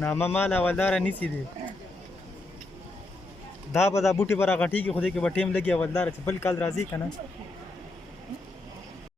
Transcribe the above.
نامه مال اولدار نیسی دی دا به دا بوټي به راغټېږي خو دې کې به ټیم لګي اولدار چې بل کال راځي که نه